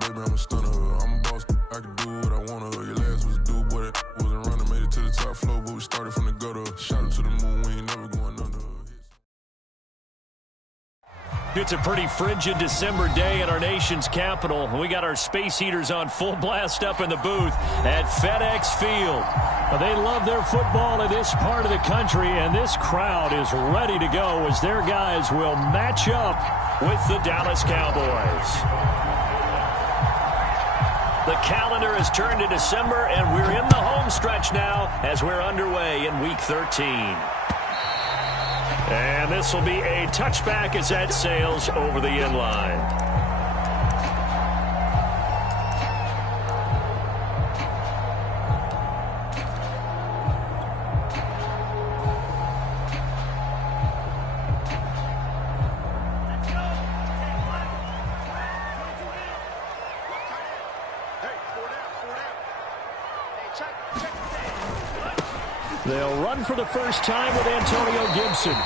baby, I'm a stunner. I'm a boss, I can do what I want to. Your last was a dude, boy, that wasn't running. Made it to the top floor, but we started from the gutter. Shot up to the moon, we ain't never going under. It's a pretty frigid December day in our nation's capital. We got our space heaters on full blast up in the booth at FedEx Field. They love their football in this part of the country, and this crowd is ready to go as their guys will match up with the Dallas Cowboys. The calendar has turned to December, and we're in the home stretch now as we're underway in Week 13. And this will be a touchback as that sails over the end line. They'll run for the first time with Antonio Gibson.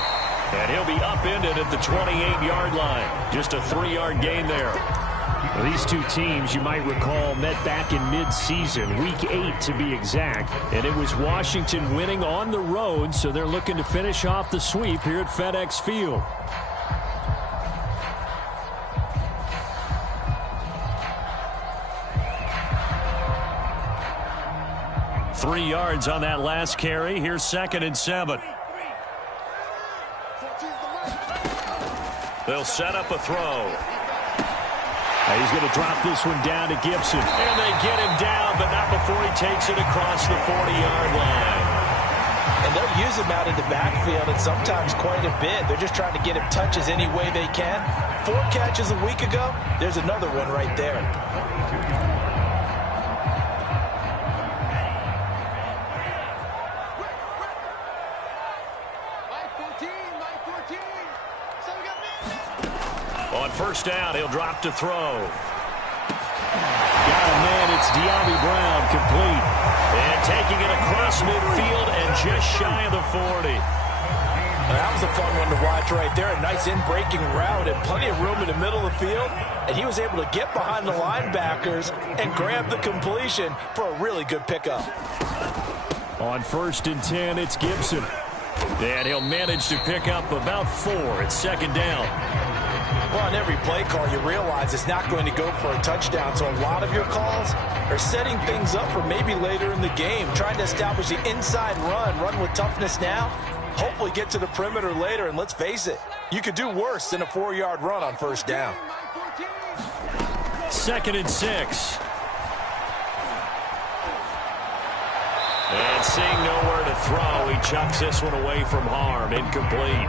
And he'll be upended at the 28-yard line. Just a 3-yard gain there. Well, these two teams, you might recall, met back in mid-season, Week 8 to be exact. And it was Washington winning on the road, so they're looking to finish off the sweep here at FedEx Field. Three yards on that last carry. Here's 2nd and 7. They'll set up a throw. He's going to drop this one down to Gibson. And they get him down, but not before he takes it across the 40-yard line. And they'll use him out in the backfield, and sometimes quite a bit. They're just trying to get him touches any way they can. 4 catches a week ago. There's another one right there. On first down, he'll drop to throw. Got a man, it's De'Ami Brown, complete. And taking it across midfield and just shy of the 40. That was a fun one to watch right there. A nice in-breaking route and plenty of room in the middle of the field. And he was able to get behind the linebackers and grab the completion for a really good pickup. On 1st and 10, it's Gibson. And he'll manage to pick up about 4. It's 2nd down. Well, on every play call, you realize it's not going to go for a touchdown. So a lot of your calls are setting things up for maybe later in the game, trying to establish the inside run with toughness now, hopefully get to the perimeter later. And let's face it, you could do worse than a 4-yard run on first down. 2nd and 6. And seeing nowhere to throw, he chucks this one away from harm. Incomplete.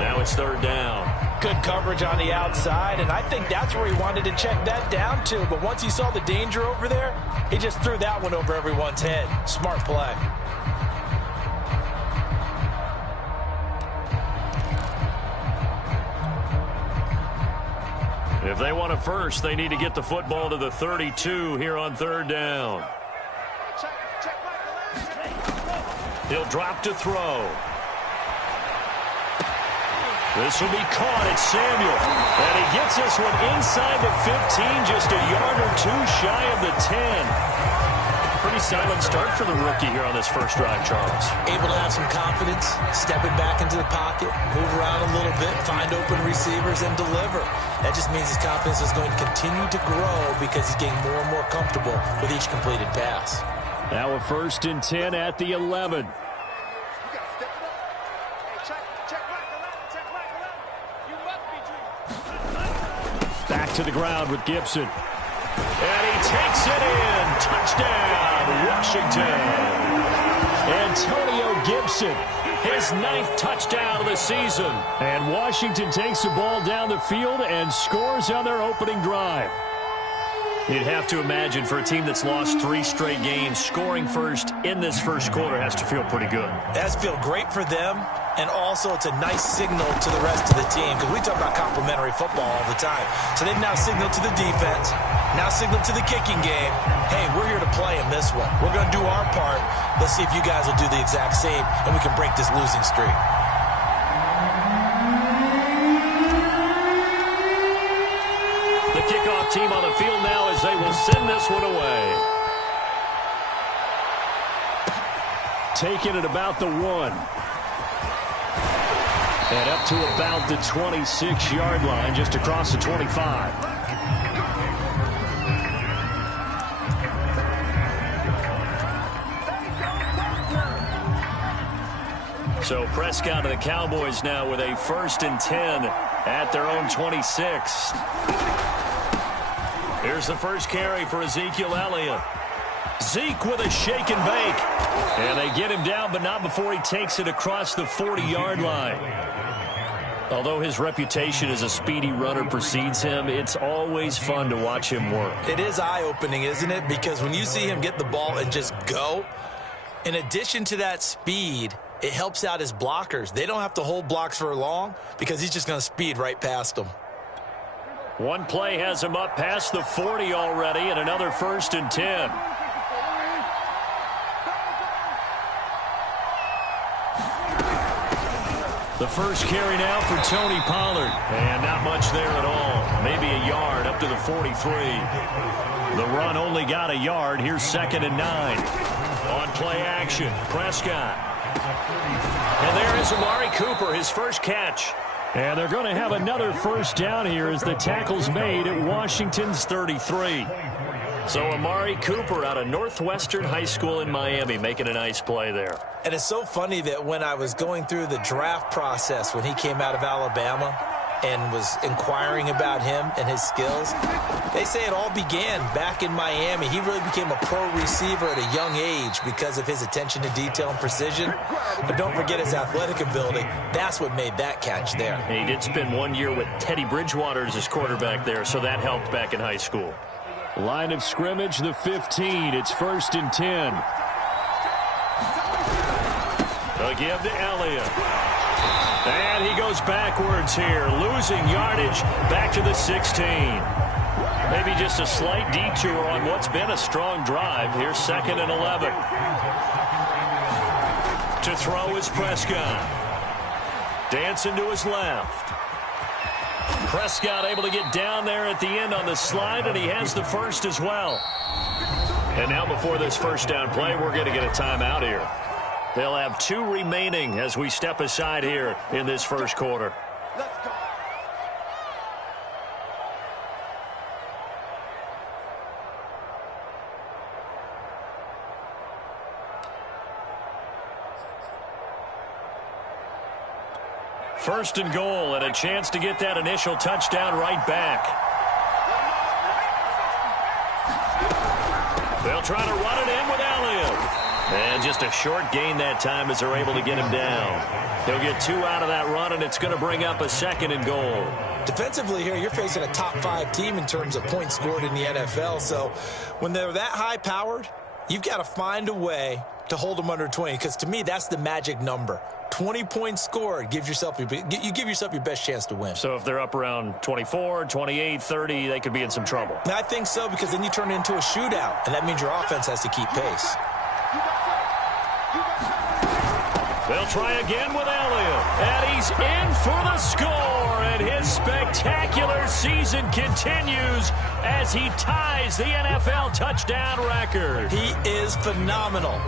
Now it's 3rd down. Good coverage on the outside, and I think that's where he wanted to check that down to. But once he saw the danger over there, he just threw that one over everyone's head. Smart play. If they want a first, they need to get the football to the 32 here on 3rd down. He'll drop to throw. This will be caught. It's Samuel. And he gets this one inside the 15, just a yard or 2 shy of the 10. Pretty silent start for the rookie here on this first drive, Charles. Able to have some confidence, stepping back into the pocket, move around a little bit, find open receivers, and deliver. That just means his confidence is going to continue to grow because he's getting more and more comfortable with each completed pass. Now a 1st and 10 at the 11. Back to the ground with Gibson. And he takes it in. Touchdown, Washington. Antonio Gibson, his 9th touchdown of the season. And Washington takes the ball down the field and scores on their opening drive. You'd have to imagine for a team that's lost 3 straight games, scoring first in this first quarter has to feel pretty good. It has to feel great for them, and also it's a nice signal to the rest of the team because we talk about complementary football all the time. So they've now signaled to the defense, now signaled to the kicking game, hey, we're here to play in this one. We're going to do our part. Let's see if you guys will do the exact same, and we can break this losing streak. The kickoff team on the field now they will send this one away. Taking it about the 1. And up to about the 26-yard line, just across the 25. So Prescott and the Cowboys now with a 1st and 10 at their own 26. Here's the first carry for Ezekiel Elliott. Zeke with a shake and bake. And they get him down, but not before he takes it across the 40-yard line. Although his reputation as a speedy runner precedes him, it's always fun to watch him work. It is eye-opening, isn't it? Because when you see him get the ball and just go, in addition to that speed, it helps out his blockers. They don't have to hold blocks for long because he's just going to speed right past them. One play has him up past the 40 already, and another 1st and 10. The first carry now for Tony Pollard. And not much there at all. Maybe a yard up to the 43. The run only got a yard. Here's 2nd and 9. On play action, Prescott. And there is Amari Cooper, his first catch. And they're going to have another first down here as the tackle's made at Washington's 33. So Amari Cooper out of Northwestern High School in Miami making a nice play there. And it's so funny that when I was going through the draft process when he came out of Alabama and was inquiring about him and his skills, they say it all began back in Miami. He really became a pro receiver at a young age because of his attention to detail and precision. But don't forget his athletic ability. That's what made that catch there. And he did spend 1 year with Teddy Bridgewater as his quarterback there, so that helped back in high school. Line of scrimmage, the 15. It's 1st and 10. A give to Elliott. And he goes backwards here, losing yardage back to the 16. Maybe just a slight detour on what's been a strong drive. Here's 2nd and 11. To throw is Prescott. Dancing to his left. Prescott able to get down there at the end on the slide, and he has the first as well. And now before this first down play, we're going to get a timeout here. They'll have 2 remaining as we step aside here in this first quarter. Let's go. First and goal, and a chance to get that initial touchdown right back. They'll try to run it in with Elliott. And just a short gain that time as they're able to get him down. He'll get 2 out of that run, and it's going to bring up a 2nd and goal. Defensively here, you're facing a top 5 team in terms of points scored in the NFL. So when they're that high-powered, you've got to find a way to hold them under 20, because to me, that's the magic number. 20 points scored, you give yourself your best chance to win. So if they're up around 24, 28, 30, they could be in some trouble. I think so, because then you turn it into a shootout, and that means your offense has to keep pace. They'll try again with Elliott, and he's in for the score, and his spectacular season continues as he ties the NFL touchdown record. He is phenomenal.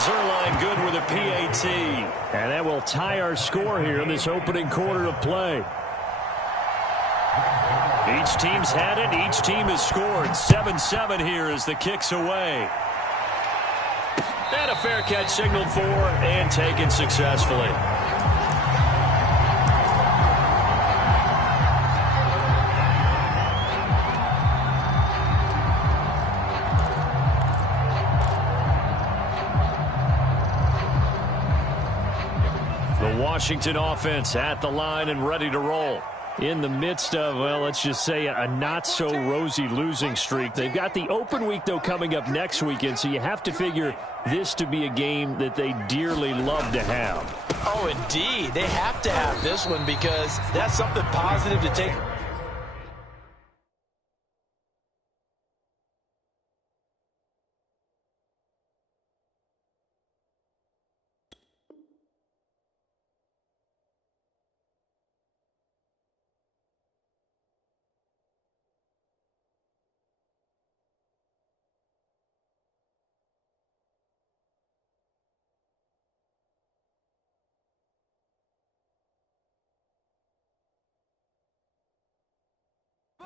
Zerline good with a PAT. And that will tie our score here in this opening quarter of play. Each team's had it. Each team has scored. 7-7 here as the kick's away. And a fair catch signaled for and taken successfully. The Washington offense at the line and ready to roll. In the midst of, well, let's just say a not-so-rosy losing streak. They've got the open week, though, coming up next weekend, so you have to figure this to be a game that they dearly love to have. Oh, indeed. They have to have this one because that's something positive to take.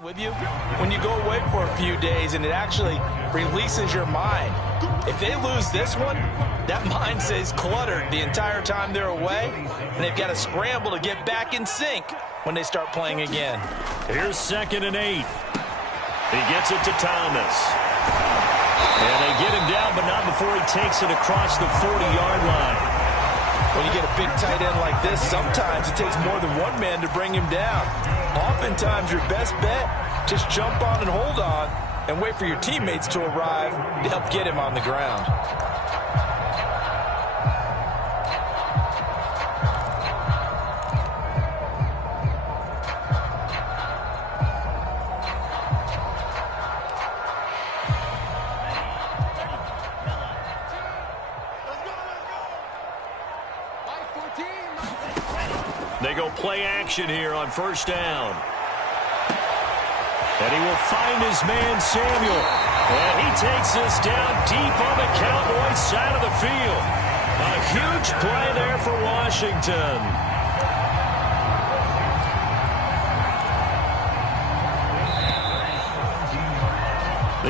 With you when you go away for a few days, and it actually releases your mind. If they lose this one, that mind stays cluttered the entire time they're away, and they've got to scramble to get back in sync when they start playing again. Here's 2nd and 8. He gets it to Thomas. And they get him down, but not before he takes it across the 40-yard line. When you get a big tight end like this, sometimes it takes more than one man to bring him down. Oftentimes, your best bet, just jump on and hold on and wait for your teammates to arrive to help get him on the ground. They go play action here on 1st down. And he will find his man, Samuel. And he takes this down deep on the Cowboys side of the field. A huge play there for Washington.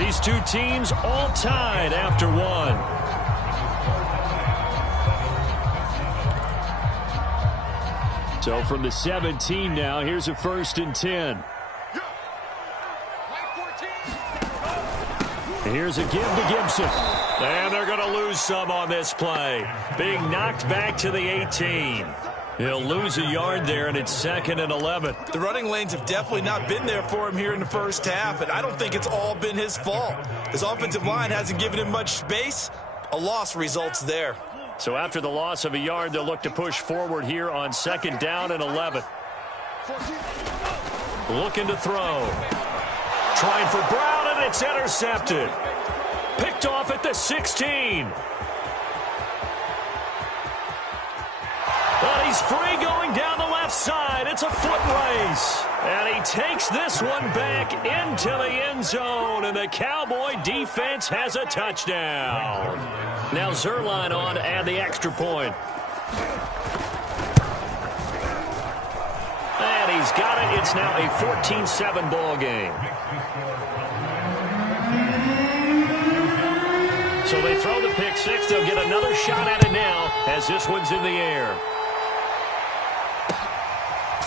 These two teams all tied after one. So from the 17 now, here's a 1st and 10. Here's a give to Gibson. And they're going to lose some on this play. Being knocked back to the 18. He'll lose a yard there, and it's 2nd and 11. The running lanes have definitely not been there for him here in the first half, and I don't think it's all been his fault. His offensive line hasn't given him much space. A loss results there. So after the loss of a yard, they'll look to push forward here on 2nd down and 11. Looking to throw. Trying for Brown, and it's intercepted. Picked off at the 16. But he's free going down the left side. It's a foot race. And he takes this one back into the end zone. And the Cowboy defense has a touchdown. Now Zerline on to add the extra point. And he's got it. It's now a 14-7 ball game. So they throw the pick six. They'll get another shot at it now as this one's in the air.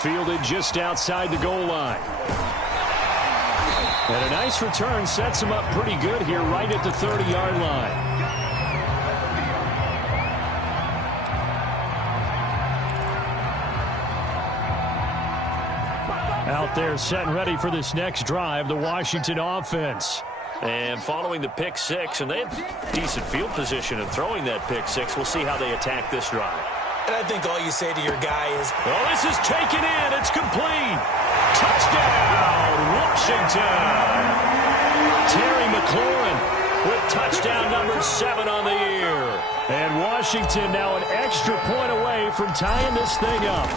Fielded just outside the goal line. And a nice return sets him up pretty good here right at the 30-yard line. Out there set and ready for this next drive, the Washington offense. And following the pick six, and they have decent field position in throwing that pick six. We'll see how they attack this drive. And I think all you say to your guy is, oh, this is taken in. It's complete. Touchdown, Washington. Terry McLaurin with touchdown number 7 on the year. And Washington now an extra point away from tying this thing up.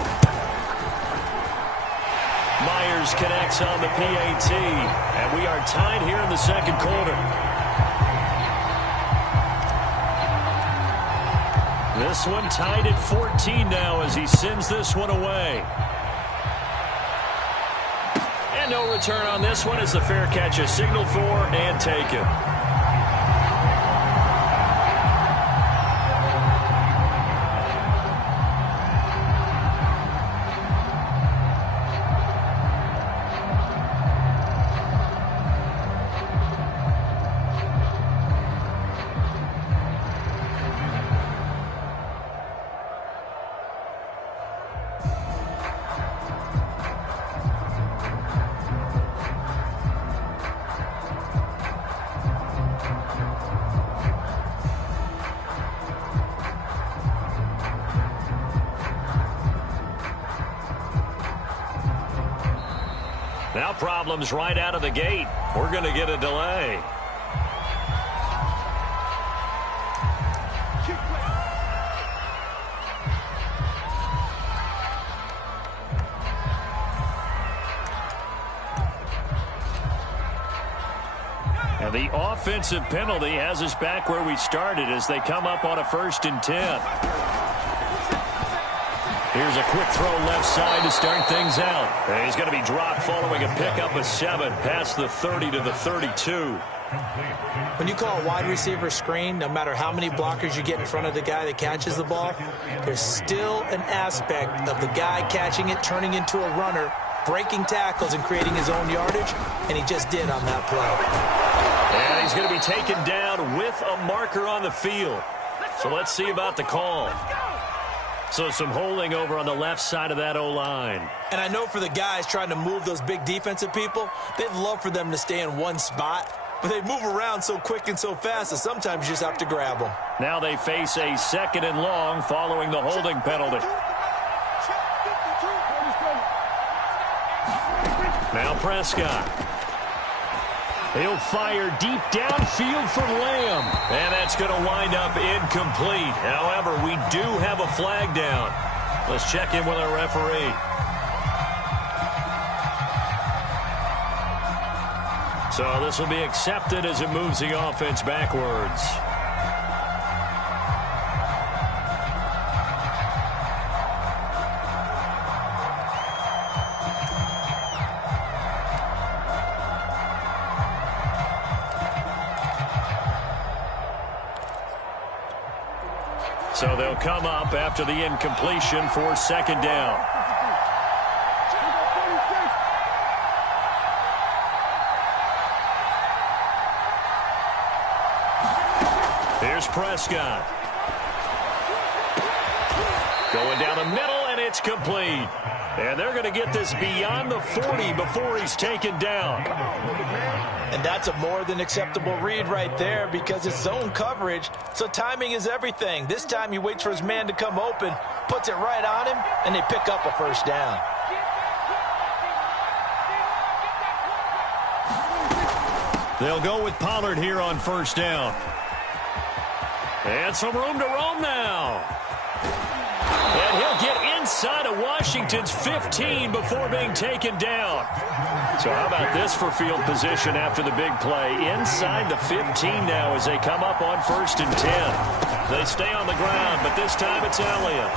Myers connects on the PAT, and we are tied here in the second quarter. This one tied at 14 now as he sends this one away. And no return on this one as the fair catch is signaled for and taken. Now problems right out of the gate. We're going to get a delay. And the offensive penalty has us back where we started as they come up on a 1st and 10. Here's a quick throw left side to start things out. And he's going to be dropped following a pickup of 7 past the 30 to the 32. When you call a wide receiver screen, no matter how many blockers you get in front of the guy that catches the ball, there's still an aspect of the guy catching it, turning into a runner, breaking tackles and creating his own yardage, and he just did on that play. And he's going to be taken down with a marker on the field. So let's see about the call. So some holding over on the left side of that O-line. And I know for the guys trying to move those big defensive people, they'd love for them to stay in one spot. But they move around so quick and so fast that sometimes you just have to grab them. Now they face a 2nd and long following the holding penalty. Now Prescott. He'll fire deep downfield for Lamb. And that's going to wind up incomplete. However, we do have a flag down. Let's check in with our referee. So this will be accepted as it moves the offense backwards. So they'll come up after the incompletion for 2nd down. Here's Prescott. Going down the middle, and it's complete. And they're going to get this beyond the 40 before he's taken down. And that's a more than acceptable read right there because it's zone coverage, so timing is everything. This time he waits for his man to come open, puts it right on him, and they pick up a 1st down. They'll go with Pollard here on 1st down. And some room to roam now. And he'll get inside of Washington's 15 before being taken down. So how about this for field position after the big play? Inside the 15 now as they come up on 1st and 10. They stay on the ground, but this time it's Elliott.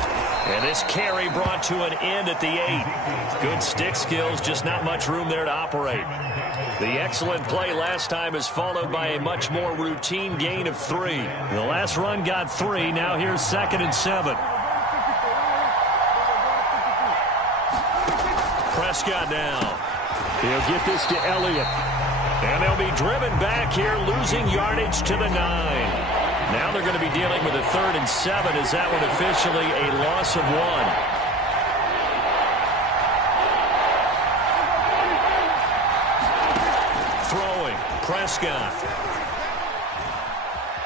And this carry brought to an end at the 8. Good stick skills, just not much room there to operate. The excellent play last time is followed by a much more routine gain of 3. The last run got 3. Now here's 2nd and 7. Prescott now. He'll get this to Elliott. And they'll be driven back here, losing yardage to the 9. Now they're going to be dealing with a 3rd and 7 as that one officially a loss of 1. Prescott.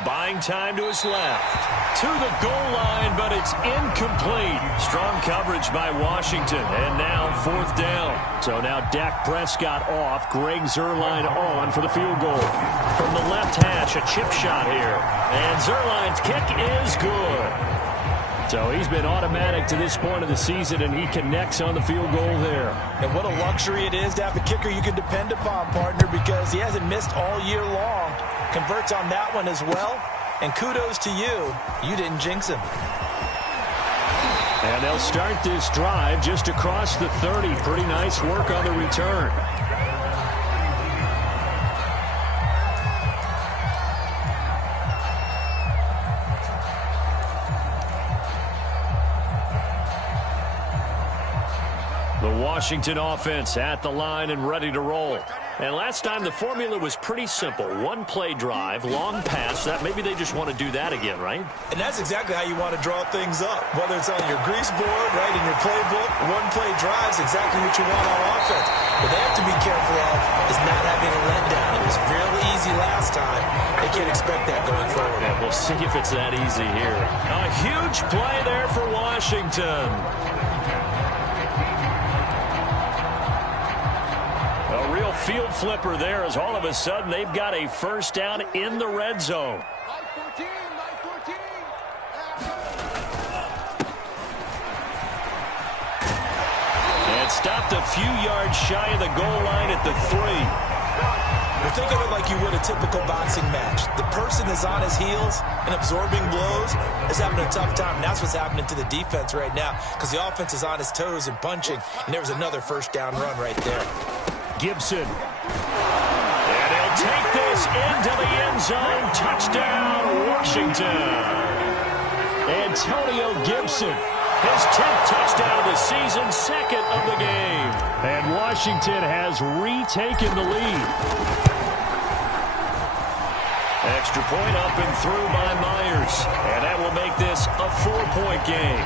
Buying time to his left. To the goal line, but it's incomplete. Strong coverage by Washington. And now 4th down. So now Dak Prescott off. Greg Zuerlein on for the field goal. From the left hash, a chip shot here. And Zuerlein's kick is good. So he's been automatic to this point of the season, and he connects on the field goal there. And what a luxury it is to have a kicker you can depend upon, partner, because he hasn't missed all year long. Converts on that one as well. And kudos to you. You didn't jinx him. And they'll start this drive just across the 30. Pretty nice work on the return. Washington offense at the line and ready to roll. And last time the formula was pretty simple. One play drive, long pass. That maybe they just want to do that again, right? And that's exactly how you want to draw things up. Whether it's on your grease board, right, in your playbook, one play drives exactly what you want on offense. What they have to be careful of is not having a letdown. It was real easy last time. They can't expect that going forward. Yeah, we'll see if it's that easy here. A huge play there for Washington. Field flipper there as all of a sudden they've got a 1st down in the red zone. And stopped a few yards shy of the goal line at the 3. Well, think of it like you would a typical boxing match. The person is on his heels and absorbing blows is having a tough time. And that's what's happening to the defense right now because the offense is on his toes and punching. And there was another first down run right there. Gibson. And he'll take this into the end zone. Touchdown, Washington. Antonio Gibson. His 10th touchdown of the season, second of the game. And Washington has retaken the lead. Extra point up and through by Myers. And that will make this a 4-point game.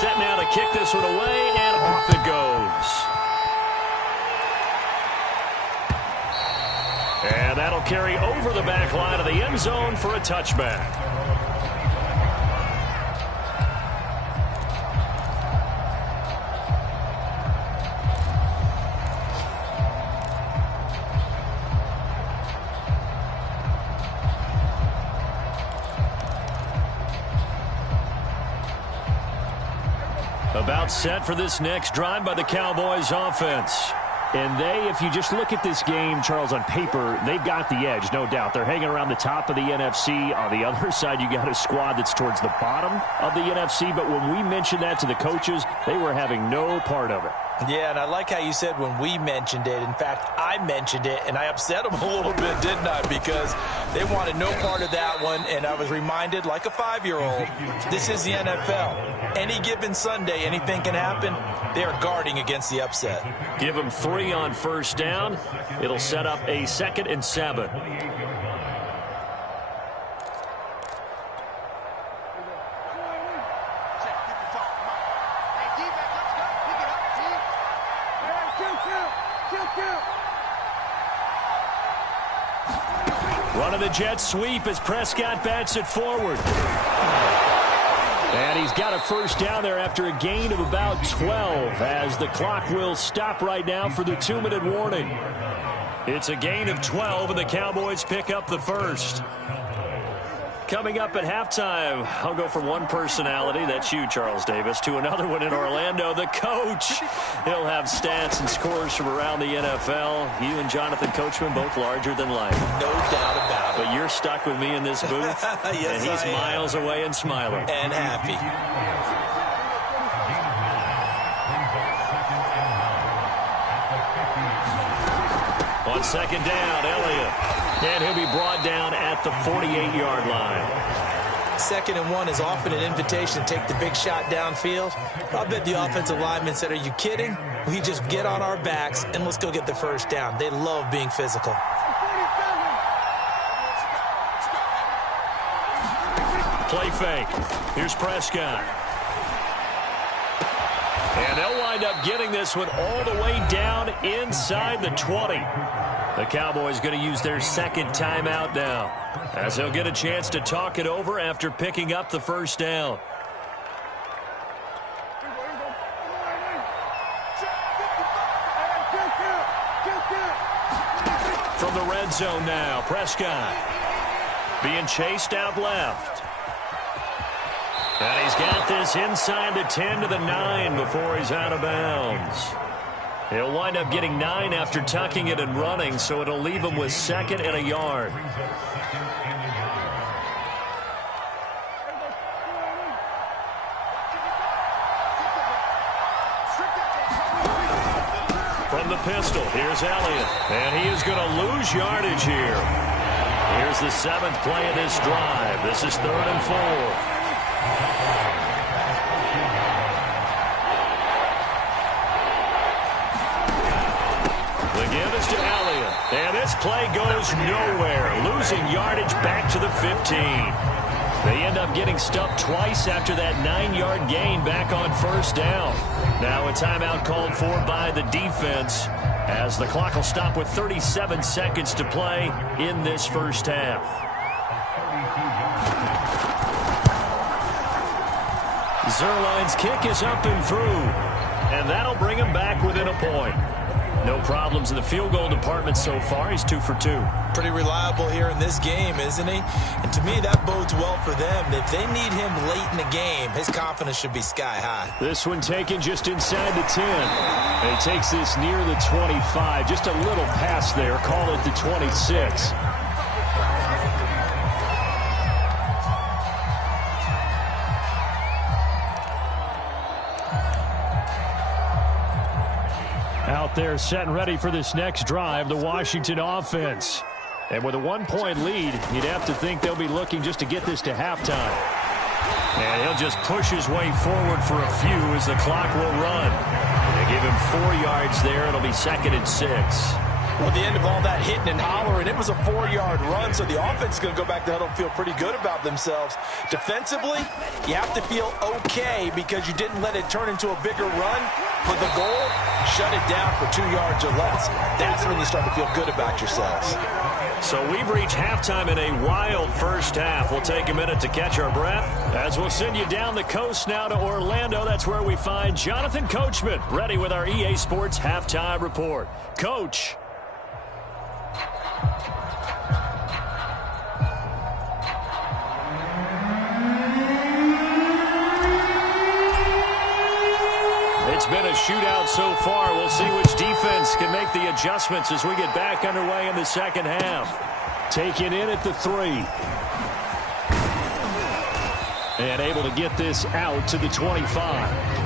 Set now to kick this one away, and off it goes. And that'll carry over the back line of the end zone for a touchback. About set for this next drive by the Cowboys offense. And they, if you just look at this game, Charles, on paper, they've got the edge, no doubt. They're hanging around the top of the NFC. On the other side, you got a squad that's towards the bottom of the NFC. But when we mentioned that to the coaches, they were having no part of it. Yeah, and I like how you said when we mentioned it. In fact, I mentioned it, and I upset them a little bit, didn't I? Because they wanted no part of that one, and I was reminded, like a 5-year-old, this is the NFL. Any given Sunday, anything can happen. They are guarding against the upset. Give them 3 on first down. It'll set up a 2nd and 7. Running the jet sweep as Prescott bats it forward. And he's got a first down there after a gain of about 12 as the clock will stop right now for the 2-minute warning. It's a gain of 12 and the Cowboys pick up the first. Coming up at halftime, I'll go from one personality, that's you, Charles Davis, to another one in Orlando, the coach. He'll have stats and scores from around the NFL. You and Jonathan Coachman, both larger than life. No doubt about it. But you're stuck with me in this booth, yes, and he's miles away and smiling. And happy. On second down, Elliott. And he'll be brought down at the 48-yard line. 2nd and 1 is often an invitation to take the big shot downfield. I bet the offensive lineman said, are you kidding? We just get on our backs and let's go get the first down. They love being physical. Play fake. Here's Prescott. And they'll wind up getting this one all the way down inside the 20. The Cowboys going to use their 2nd timeout now, as they'll get a chance to talk it over after picking up the first down. From the red zone now, Prescott being chased out left. And he's got this inside the 10 to the 9 before he's out of bounds. He'll wind up getting 9 after tucking it and running, so it'll leave him with 2nd and a yard. From the pistol, here's Elliott. And he is going to lose yardage here. Here's the 7th play of this drive. This is 3rd and 4. The give is to Elliott. And this play goes nowhere. Losing yardage back to the 15. They end up getting stuffed twice after that 9-yard gain back on first down. Now a timeout called for by the defense as the clock will stop with 37 seconds to play in this first half. Zerline's kick is up and through. And that'll bring him back within a point. No problems in the field goal department so far. He's 2 for 2. Pretty reliable here in this game, isn't he? And to me, that bodes well for them. If they need him late in the game, his confidence should be sky high. This one taken just inside the 10. And he takes this near the 25. Just a little pass there. Call it the 26. Out there set and ready for this next drive, the Washington offense. And with a 1-point lead, you'd have to think they'll be looking just to get this to halftime. And he'll just push his way forward for a few as the clock will run. They give him 4 yards there. It'll be 2nd and 6. Well, at the end of all that hitting and hollering, it was a 4-yard run, so the offense is going to go back to huddle and feel pretty good about themselves. Defensively, you have to feel okay because you didn't let it turn into a bigger run. For the goal, shut it down for 2 yards or less. That's when you start to feel good about yourselves. So we've reached halftime in a wild first half. We'll take a minute to catch our breath as we'll send you down the coast now to Orlando. That's where we find Jonathan Coachman ready with our EA Sports Halftime Report. Coach. It's been a shootout so far. We'll see which defense can make the adjustments as we get back underway in the second half. Taken in at the 3. And able to get this out to the 25.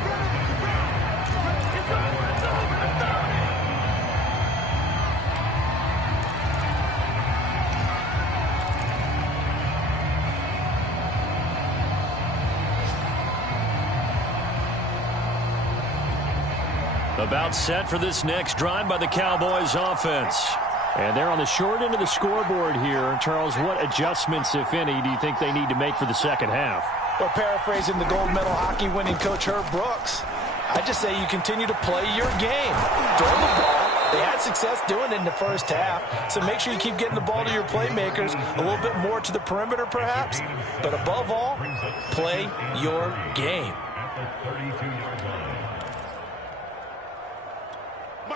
About set for this next drive by the Cowboys offense. And they're on the short end of the scoreboard here. Charles, what adjustments, if any, do you think they need to make for the second half? Well, paraphrasing the gold medal hockey winning coach Herb Brooks, I just say you continue to play your game. Throw the ball. They had success doing it in the first half, so make sure you keep getting the ball to your playmakers, a little bit more to the perimeter perhaps. But above all, play your game.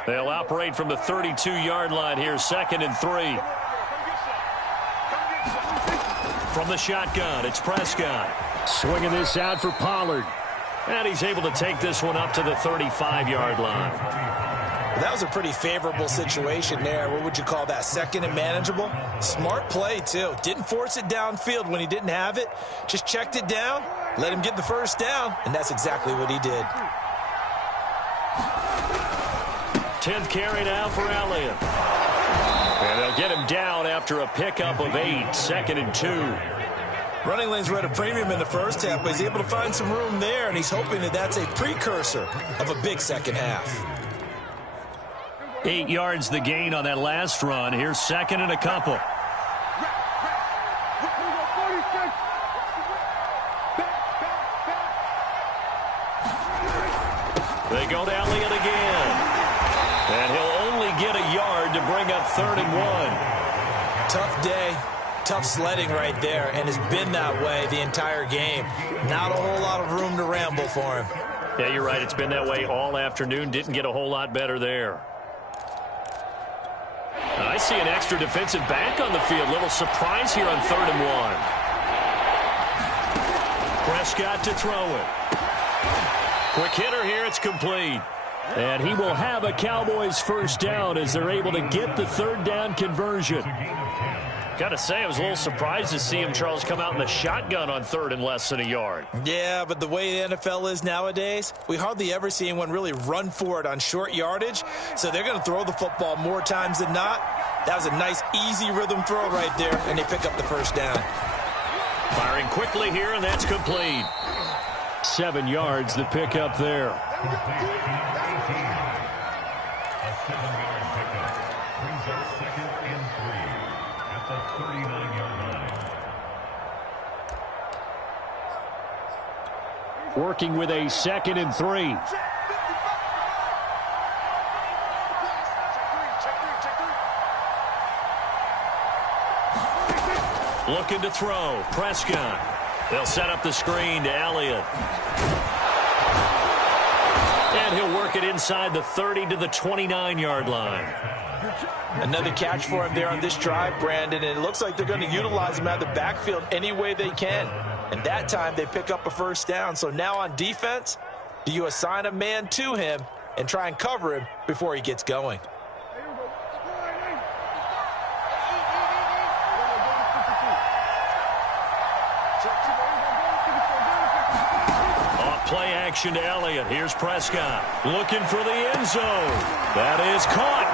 They'll operate from the 32-yard line here, 2nd and 3. From the shotgun, it's Prescott. Swinging this out for Pollard. And he's able to take this one up to the 35-yard line. That was a pretty favorable situation there. What would you call that? 2nd and manageable? Smart play, too. Didn't force it downfield when he didn't have it. Just checked it down, let him get the first down, and that's exactly what he did. 10th carry now for Elliott. And they'll get him down after a pickup of 8, 2nd and 2. Running lanes were at a premium in the first half, but he's able to find some room there, and he's hoping that that's a precursor of a big second half. 8 yards the gain on that last run. Here's 2nd and a couple. They go to Elliott again. And he'll only get a yard to bring up 3rd and 1. Tough day, tough sledding right there, and it's been that way the entire game. Not a whole lot of room to ramble for him. Yeah, you're right. It's been that way all afternoon. Didn't get a whole lot better there. I see an extra defensive back on the field. Little surprise here on 3rd and 1. Prescott to throw it. Quick hitter here. It's complete. And he will have a Cowboys first down as they're able to get the 3rd down conversion. Got to say, I was a little surprised to see him, Charles, come out in the shotgun on 3rd and less than a yard. Yeah, but the way the NFL is nowadays, we hardly ever see anyone really run for it on short yardage. So they're going to throw the football more times than not. That was a nice, easy rhythm throw right there, and they pick up the first down. Firing quickly here, and that's complete. 7 yards, the pickup there. Working with a 2nd and 3. Looking to throw. Prescott. They'll set up the screen to Elliott. And he'll work it inside the 30 to the 29-yard line. Another catch for him there on this drive, Brandon, and it looks like they're going to utilize him out of the backfield any way they can. And that time they pick up a first down. So now on defense, do you assign a man to him and try and cover him before he gets going? Play action to Elliott. Here's Prescott looking for the end zone. That is caught.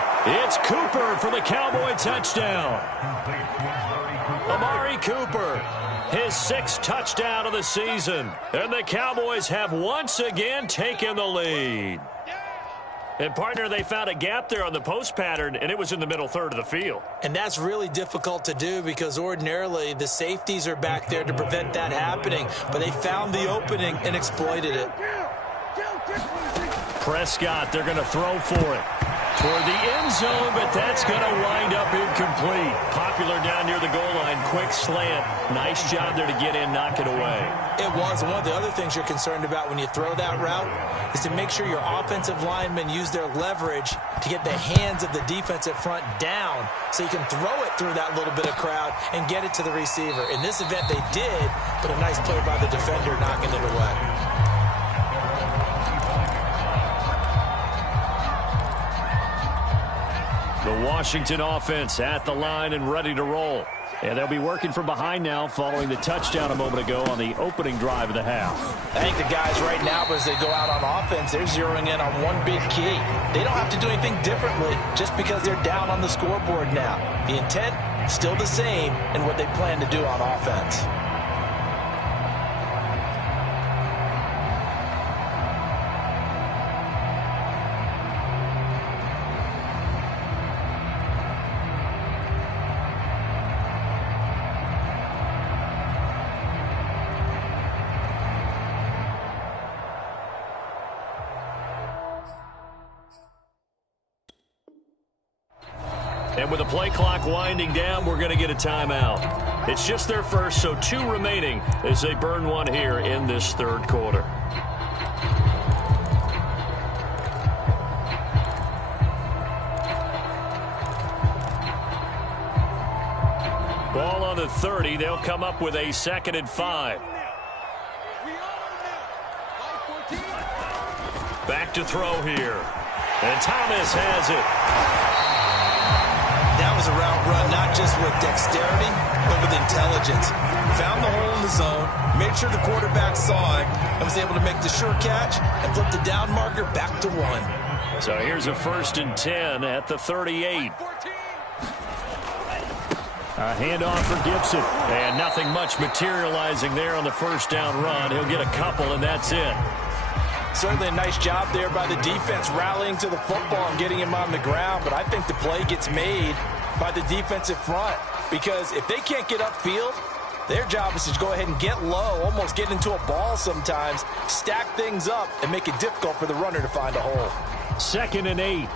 It's Cooper for the Cowboy touchdown. Amari Cooper, his 6th touchdown of the season. And the Cowboys have once again taken the lead. And, partner, they found a gap there on the post pattern, and it was in the middle third of the field. And that's really difficult to do because ordinarily the safeties are back there to prevent that happening. But they found the opening and exploited it. Prescott, they're going to throw for it. Toward the end zone, but that's going to wind up incomplete. Popular down near the goal line. Quick slant. Nice job there to get in, knock it away. It was. One of the other things you're concerned about when you throw that route is to make sure your offensive linemen use their leverage to get the hands of the defensive front down so you can throw it through that little bit of crowd and get it to the receiver. In this event, they did, but a nice play by the defender knocking it away. The Washington offense at the line and ready to roll. And they'll be working from behind now following the touchdown a moment ago on the opening drive of the half. I think the guys right now, as they go out on offense, they're zeroing in on one big key. They don't have to do anything differently just because they're down on the scoreboard now. The intent, still the same, and what they plan to do on offense. And with the play clock winding down, we're going to get a timeout. It's just their first, so 2 remaining as they burn one here in this third quarter. Ball on the 30. They'll come up with a 2nd and 5. Back to throw here. And Thomas has it. That was a route run not just with dexterity, but with intelligence. Found the hole in the zone, made sure the quarterback saw it, and was able to make the sure catch and flip the down marker back to 1. So here's a 1st and 10 at the 38. A handoff for Gibson. And nothing much materializing there on the first down run. He'll get a couple, and that's it. Certainly a nice job there by the defense rallying to the football and getting him on the ground, but I think the play gets made by the defensive front because if they can't get upfield, their job is to go ahead and get low, almost get into a ball sometimes, stack things up, and make it difficult for the runner to find a hole. 2nd and 8.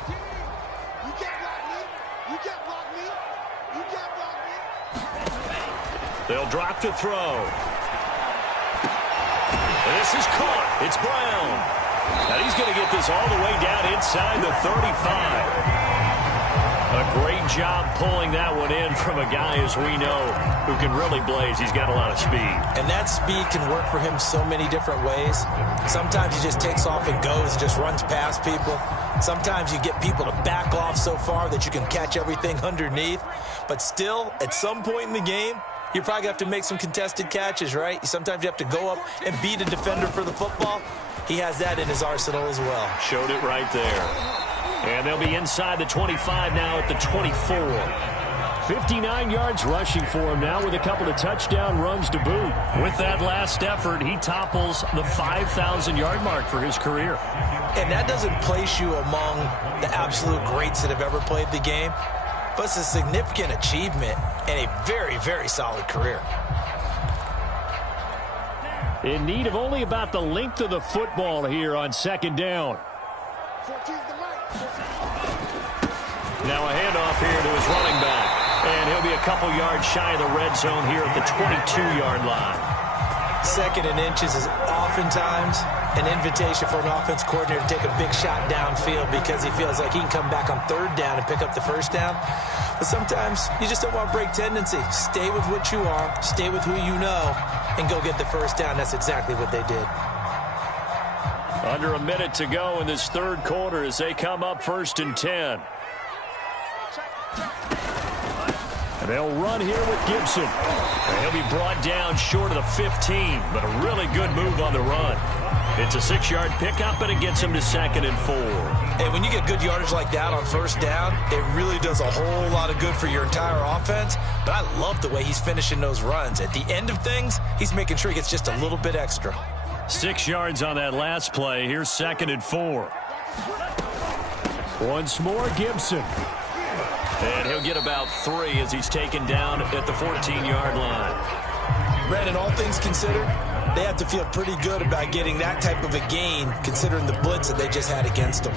They'll drop to throw. This is caught. It's Brown. And he's going to get this all the way down inside the 35. A great job pulling that one in from a guy, as we know, who can really blaze. He's got a lot of speed. And that speed can work for him so many different ways. Sometimes he just takes off and goes, just runs past people. Sometimes you get people to back off so far that you can catch everything underneath. But still, at some point in the game, you're probably going to have to make some contested catches, right? Sometimes you have to go up and beat a defender for the football. He has that in his arsenal as well. Showed it right there. And they'll be inside the 25 now at the 24. 59 yards rushing for him now with a couple of touchdown runs to boot. With that last effort, he topples the 5,000-yard mark for his career. And that doesn't place you among the absolute greats that have ever played the game. But it's a significant achievement and a very, very solid career. In need of only about the length of the football here on 2nd down. Now a handoff here to his running back. And he'll be a couple yards shy of the red zone here at the 22-yard line. 2nd and inches is oftentimes an invitation for an offense coordinator to take a big shot downfield because he feels like he can come back on third down and pick up the first down. But sometimes you just don't want to break tendency. Stay with what you are, stay with who you know, and go get the first down. That's exactly what they did. Under a minute to go in this third quarter as they come up 1st and 10. And they'll run here with Gibson. And he'll be brought down short of the 15, but a really good move on the run. It's a 6-yard pickup, and it gets him to 2nd and 4. Hey, when you get good yardage like that on first down, it really does a whole lot of good for your entire offense. But I love the way he's finishing those runs. At the end of things, he's making sure he gets just a little bit extra. 6 yards on that last play. Here's 2nd and 4. Once more, Gibson. And he'll get about 3 as he's taken down at the 14-yard line. Brandon, all things considered, they have to feel pretty good about getting that type of a gain considering the blitz that they just had against them.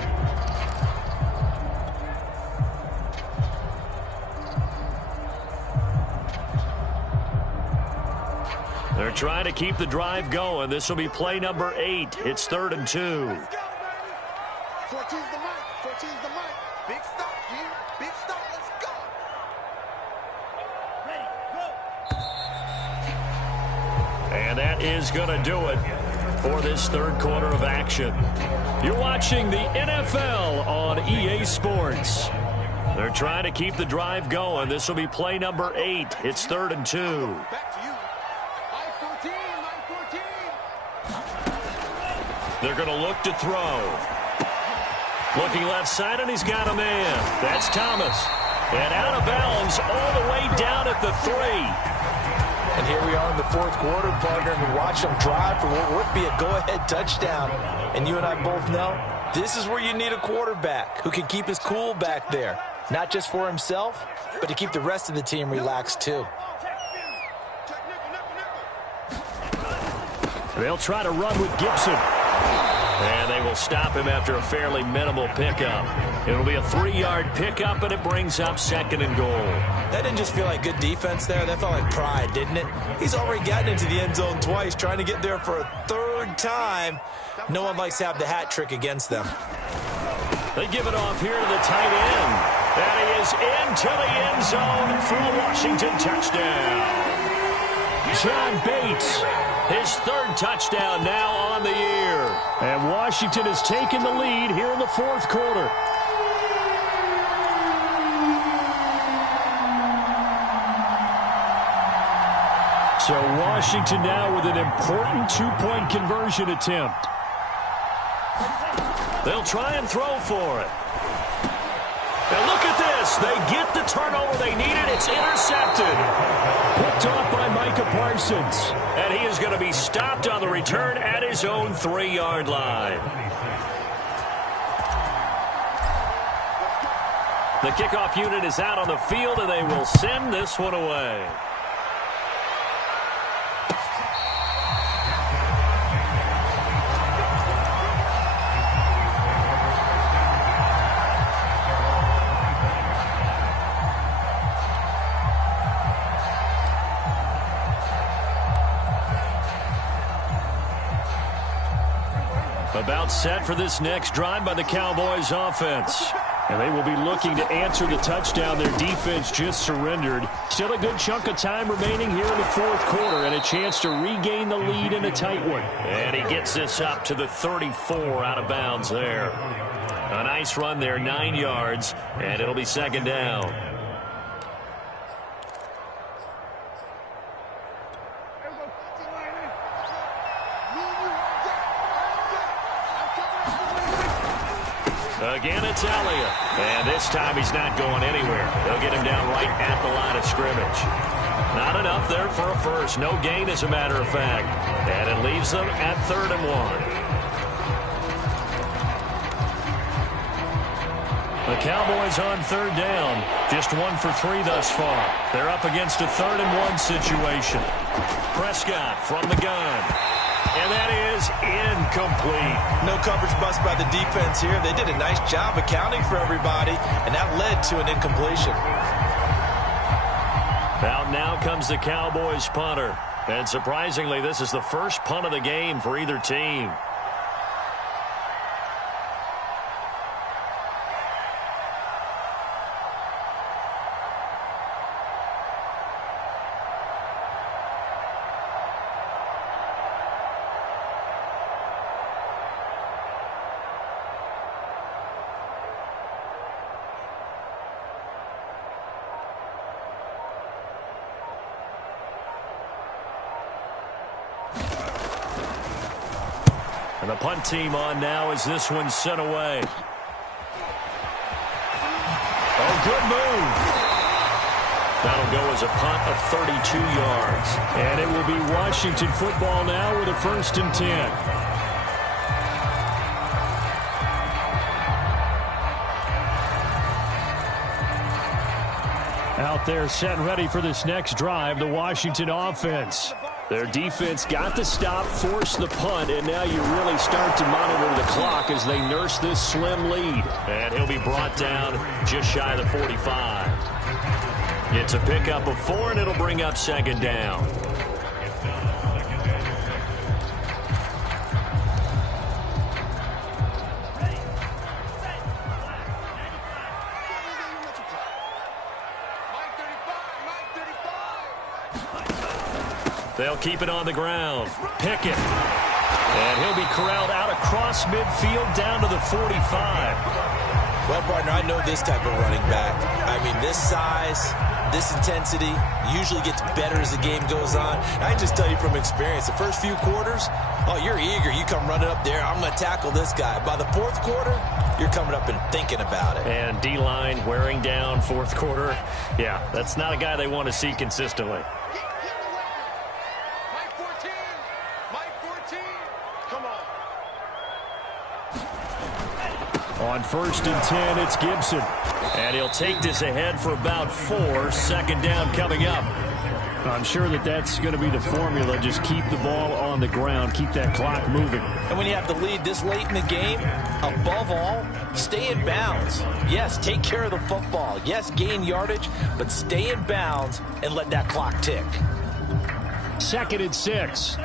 They're trying to keep the drive going. This will be play number 8. It's 3rd and 2. 14's the mic. 14's the mic. Big stop, G. Big stop. Let's go. Ready, go. And that is going to do it for this third quarter of action. You're watching the NFL on EA Sports. They're trying to keep the drive going. This will be play number 8. It's 3rd and 2. Back to you. Line 14, line 14. They're going to look to throw. Looking left side, and he's got a man. That's Thomas. And out of bounds all the way down at the 3. And here we are in the fourth quarter, partner, and watch them drive for what would be a go-ahead touchdown. And you and I both know this is where you need a quarterback who can keep his cool back there. Not just for himself, but to keep the rest of the team relaxed too. They'll try to run with Gibson. And they will stop him after a fairly minimal pickup. It'll be a 3-yard pickup, and it brings up 2nd and goal. That didn't just feel like good defense there. That felt like pride, didn't it? He's already gotten into the end zone twice, trying to get there for a 3rd time. No one likes to have the hat trick against them. They give it off here to the tight end. That is into the end zone for a Washington touchdown. John Bates, his 3rd touchdown now on the year. And Washington has taken the lead here in the fourth quarter. So Washington now with an important 2-point conversion attempt. They'll try and throw for it. And look at this. They get the turnover they needed. It's intercepted. Picked off by Micah Parsons. And he is going to be stopped on the return at his own 3-yard line. The kickoff unit is out on the field, and they will send this one away. About set for this next drive by the Cowboys offense. And they will be looking to answer the touchdown their defense just surrendered. Still a good chunk of time remaining here in the fourth quarter and a chance to regain the lead in a tight one. And he gets this up to the 34 out of bounds there. A nice run there, 9 yards, and it'll be 2nd down. Again, it's Elliott. And this time he's not going anywhere. They'll get him down right at the line of scrimmage. Not enough there for a first. No gain, as a matter of fact. And it leaves them at 3rd and 1. The Cowboys on 3rd down. Just 1 for 3 thus far. They're up against a 3rd and 1 situation. Prescott from the gun. And that is incomplete. No coverage bust by the defense here. They did a nice job accounting for everybody, and that led to an incompletion. Out now comes the Cowboys punter. And surprisingly, this is the first punt of the game for either team. And the punt team on now as this one's sent away. Oh, good move. That'll go as a punt of 32 yards. And it will be Washington football now with a 1st and 10. Out there set and ready for this next drive, the Washington offense. Their defense got the stop, forced the punt, and now you really start to monitor the clock as they nurse this slim lead. And he'll be brought down just shy of the 45. It's a pickup of 4, and it'll bring up 2nd down. They'll keep it on the ground. Pickett. And he'll be corralled out across midfield down to the 45. Well, partner, I know this type of running back. I mean, this size, this intensity usually gets better as the game goes on. And I can just tell you from experience, the first few quarters, oh, you're eager. You come running up there, I'm going to tackle this guy. By the 4th quarter, you're coming up and thinking about it. And D-line wearing down 4th quarter. Yeah, that's not a guy they want to see consistently. On 1st and 10, it's Gibson. And he'll take this ahead for about 4. 2nd down coming up. I'm sure that's going to be the formula. Just keep the ball on the ground. Keep that clock moving. And when you have the lead this late in the game, above all, stay in bounds. Yes, take care of the football. Yes, gain yardage, but stay in bounds and let that clock tick. 2nd and 6.